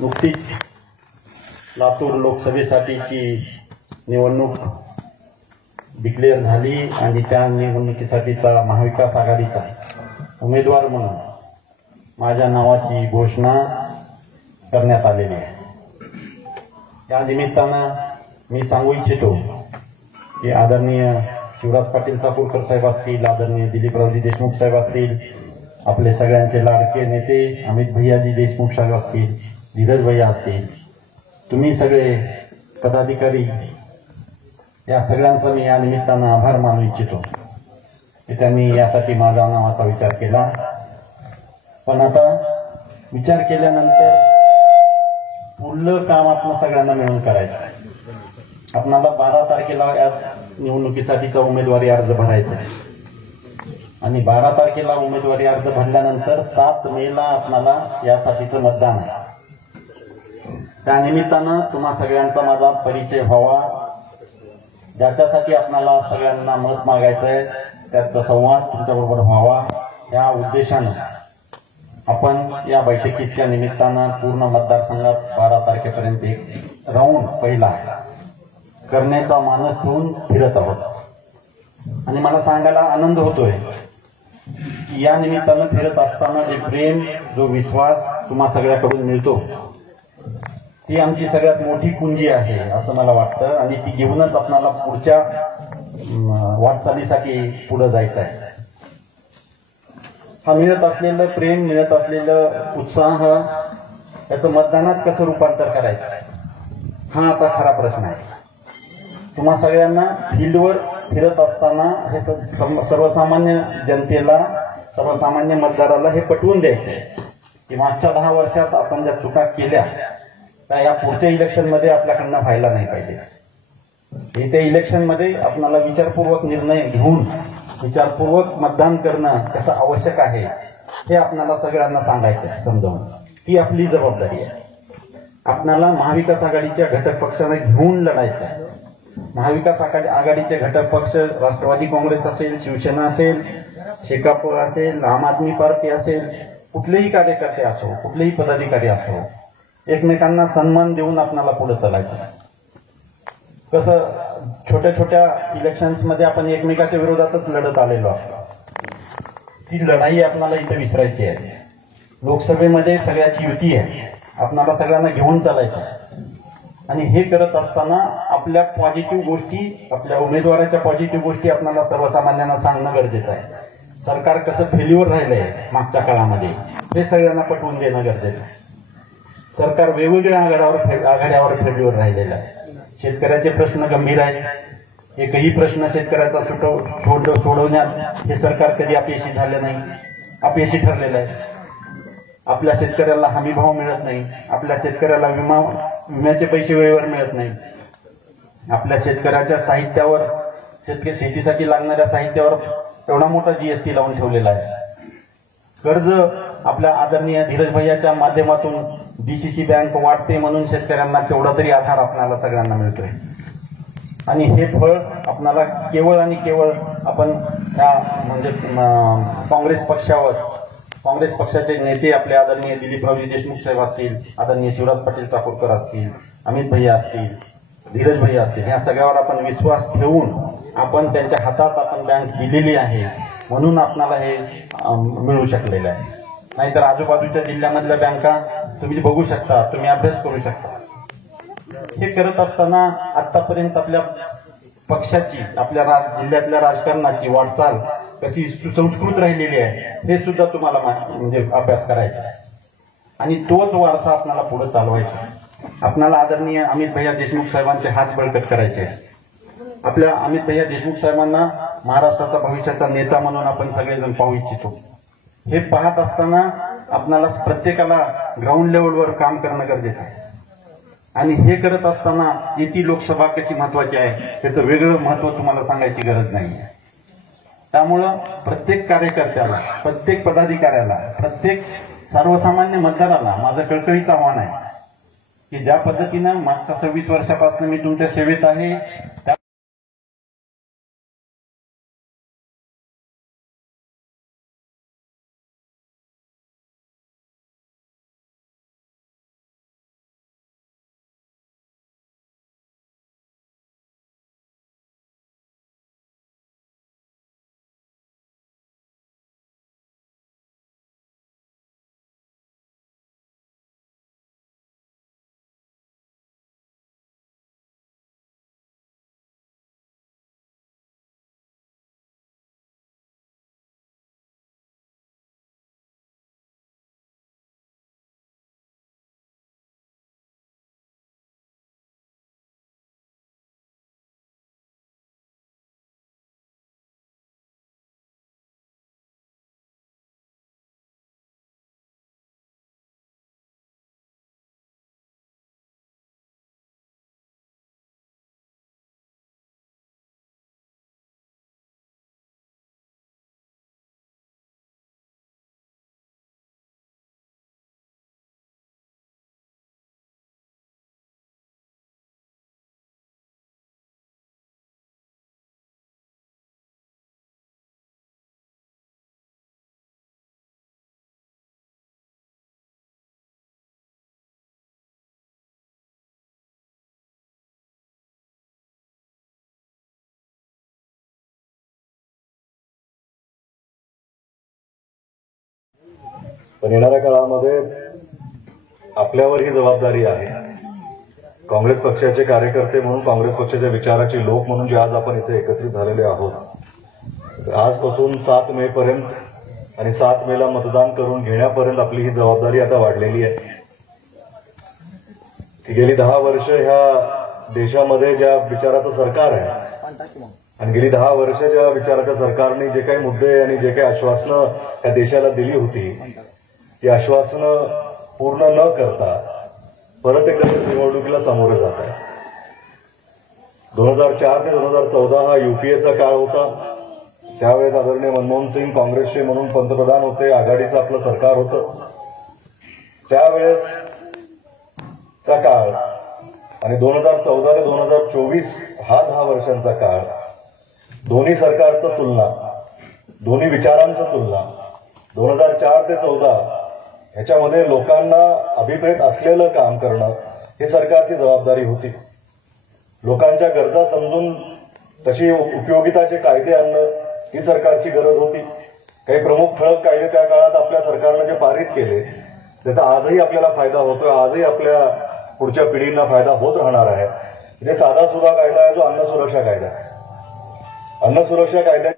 नुकतीच लातूर लोकसभेसाठीची निवडणूक डिक्लेअर झाली आणि त्या निवडणुकीसाठीचा महाविकास आघाडीचा उमेदवार म्हणून माझ्या नावाची घोषणा करण्यात आलेली आहे। त्या निमित्तानं मी सांगू इच्छितो की आदरणीय शिवराज पाटील चाकूरकर साहेब असतील, आदरणीय दिलीपरावजी देशमुख साहेब असतील, आपले सगळ्यांचे लाडके नेते अमित भैयाजी देशमुख साहेब असतील, धीरज भैया असतील, तुम्ही सगळे पदाधिकारी, या सगळ्यांचा मी या निमित्तानं आभार मानू इच्छितो की त्यांनी यासाठी माझ्या नावाचा विचार केला। पण आता विचार केल्यानंतर पुढलं काम आपण सगळ्यांना मिळून करायचं। आपणाला 12 तारखेला या निवडणुकीसाठीचा उमेदवारी अर्ज भरायचा आहे आणि 12 तारखेला उमेदवारी अर्ज भरल्यानंतर 7 मेला आपणाला यासाठीचं मतदान आहे। त्या निमित्तानं तुम्हा सगळ्यांचा माझा परिचय व्हावा, ज्याच्यासाठी आपणाला सगळ्यांना मत मागायचं आहे त्याचा संवाद तुमच्याबरोबर व्हावा, या उद्देशानं आपण या बैठकीच्या निमित्तानं पूर्ण मतदारसंघात 12 तारखेपर्यंत एक राऊंड पहिला करण्याचा मानस ठेवून फिरत आहोत। आणि मला सांगायला आनंद होतोय की या निमित्तानं फिरत असताना जे प्रेम, जो विश्वास तुम्हा सगळ्याकडून मिळतो ती आमची सगळ्यात मोठी पुंजी आहे असं मला वाटतं आणि ती घेऊनच आपल्याला पुढच्या वाटचालीसाठी पुढे जायचं आहे। हा मिळत असलेलं प्रेम, मिळत असलेलं उत्साह याचं मतदानात कसं रूपांतर करायचं हा आता खरा प्रश्न आहे। तुम्हा सगळ्यांना फील्डवर फिरत असताना हे सर्वसामान्य जनतेला, सर्वसामान्य मतदाराला हे पटवून द्यायचं आहे की मागच्या 10 वर्षात आपण ज्या चुका केल्या त्या या पुढच्या इलेक्शनमध्ये आपल्याकडनं व्हायला नाही पाहिजे। येत्या इलेक्शनमध्ये आपल्याला विचारपूर्वक निर्णय घेऊन विचारपूर्वक मतदान करणं कसं आवश्यक आहे हे आपल्याला सगळ्यांना सांगायचं आहे, समजावून। ती आपली जबाबदारी आहे। आपल्याला महाविकास आघाडीच्या घटक पक्षांना घेऊन लढायचं आहे। महाविकास आघाडीचे घटक पक्ष राष्ट्रवादी काँग्रेस असेल, शिवसेना असेल, शेकापूर असेल, आम आदमी पार्टी असेल, कुठलेही कार्यकर्ते असो, कुठलेही पदाधिकारी असो, एकमेकांना सन्मान देऊन आपल्याला पुढे चालायचं। कसं छोट्या छोट्या इलेक्शन्समध्ये आपण एकमेकाच्या विरोधातच लढत आलेलो असतो, ती लढाई आपल्याला इथे विसरायची आहे। लोकसभेमध्ये सगळ्याची युती आहे, आपल्याला सगळ्यांना घेऊन चालायचं आहे आणि हे करत असताना आपल्या पॉझिटिव्ह गोष्टी, आपल्या उमेदवाराच्या पॉझिटिव्ह गोष्टी आपल्याला सर्वसामान्यांना सांगणं गरजेचं आहे। सरकार कसं फेल्युअर राहिलंय मागच्या काळामध्ये हे सगळ्यांना पटवून देणं गरजेचं आहे। सरकार वेगवेगळ्या आघाड्यावर फेल्युअर राहिलेलं आहे। शेतकऱ्याचे प्रश्न गंभीर आहेत, एकही प्रश्न शेतकऱ्याचा सोडवण्यात हे सरकार कधी अपयशी झाले नाही, अपयशी ठरलेलं आहे। आपल्या शेतकऱ्याला हमी भाव मिळत नाही, आपल्या शेतकऱ्याला विम्याचे पैसे वेळेवर मिळत नाही, आपल्या शेतकऱ्याच्या साहित्यावर, शेतीसाठी लागणाऱ्या साहित्यावर एवढा मोठा जीएसटी लावून ठेवलेला आहे। कर्ज आपल्या आदरणीय धीरज भैयाच्या माध्यमातून डीसीसी बँक वाढते म्हणून शेतकऱ्यांना तेवढा तरी आधार आपल्याला सगळ्यांना मिळतोय आणि हे फळ आपल्याला केवळ आणि केवळ आपण म्हणजे काँग्रेस पक्षाचे नेते आपले आदरणीय दिलीपरावजी देशमुख साहेब असतील, आदरणीय शिवराज पाटील चाकूरकर असतील, अमित भैया असतील, धीरज भैया असतील, या सगळ्यावर आपण विश्वास ठेवून आपण त्यांच्या हातात आपण बँक दिलेली आहे म्हणून आपल्याला हे मिळू शकलेलं आहे। नाहीतर आजूबाजूच्या जिल्ह्यामधल्या बँका तुम्ही बघू शकता, तुम्ही अभ्यास करू शकता। हे करत असताना आतापर्यंत आपल्या पक्षाची, आपल्या जिल्ह्यातल्या राजकारणाची वाटचाल कशी सुसंस्कृत राहिलेली आहे हे सुद्धा तुम्हाला म्हणजे अभ्यास करायचा आहे आणि तोच वारसा आपल्याला पुढे चालवायचा। आपल्याला आदरणीय अमित भैया देशमुख साहेबांचे हात बळकट करायचे। आपल्या अमित भैया देशमुख साहेबांना महाराष्ट्राचा भविष्याचा नेता म्हणून आपण सगळेजण पाहू इच्छितो। हे पाहत असताना आपल्याला प्रत्येकाला ग्राउंड लेवलवर काम करणं गरजेचं आहे आणि हे करत असताना येती लोकसभा कशी महत्वाची आहे त्याचं वेगळं महत्व तुम्हाला सांगायची गरज नाही। त्यामुळं प्रत्येक कार्यकर्त्याला, प्रत्येक पदाधिकाऱ्याला, प्रत्येक सर्वसामान्य मतदाराला माझं कळकळीचं आव्हान आहे की ज्या पद्धतीनं मागच्या 26 वर्षापासून मी तुमच्या सेवेत आहे पण येणाऱ्या काळामध्ये आपल्यावर ही जबाबदारी आहे. काँग्रेस पक्षाचे कार्यकर्ते म्हणून, काँग्रेस पक्षाच्या विचाराचे लोक म्हणून जे आज आपण इथे एकत्रित झालेले आहोत, तर आजपासून 7 मे पर्यंत आणि 7 मेला मतदान करून घेण्यापर्यंत आपली ही जबाबदारी आता वाढलेली आहे. की गेली 10 वर्ष ह्या देशामध्ये ज्या विचाराचं सरकार आहे आणि गेली 10 वर्ष ज्या विचाराच्या सरकारने जे काही मुद्दे आणि जे काही आश्वासनं या देशाला दिली होती, ती आश्वासनं पूर्ण न करता परत एकदा निवडणुकीला सामोरं जात आहे. 2004 ते 2014 हा युपीएचा काळ होता. त्यावेळेस आदरणीय मनमोहन सिंग काँग्रेसचे म्हणून पंतप्रधान होते, आघाडीचं आपलं सरकार होतं. त्यावेळेस चा काळ आणि 2014 ते 2024 हा 10 वर्षांचा काळ, दोन्ही सरकारचं तुलना, दोन्ही विचारांचं तुलना, 2004 ते 14 ह्याच्यामध्ये लोकांना अभिप्रेत असलेलं काम करणं हे सरकारची जबाबदारी होती. लोकांच्या गरजा समजून तशी उपयोगिताचे कायदे आणणं ही सरकारची गरज होती. काही प्रमुख ठळक कायदे त्या काळात आपल्या सरकारनं जे पारित केले त्याचा आजही आपल्याला फायदा होतोय, आजही आपल्या पुढच्या पिढींना फायदा होत राहणार आहे. म्हणजे साधा सुद्धा कायदा आहे जो अन्न सुरक्षा कायदा आहे. अन्न सुरक्षा कायदा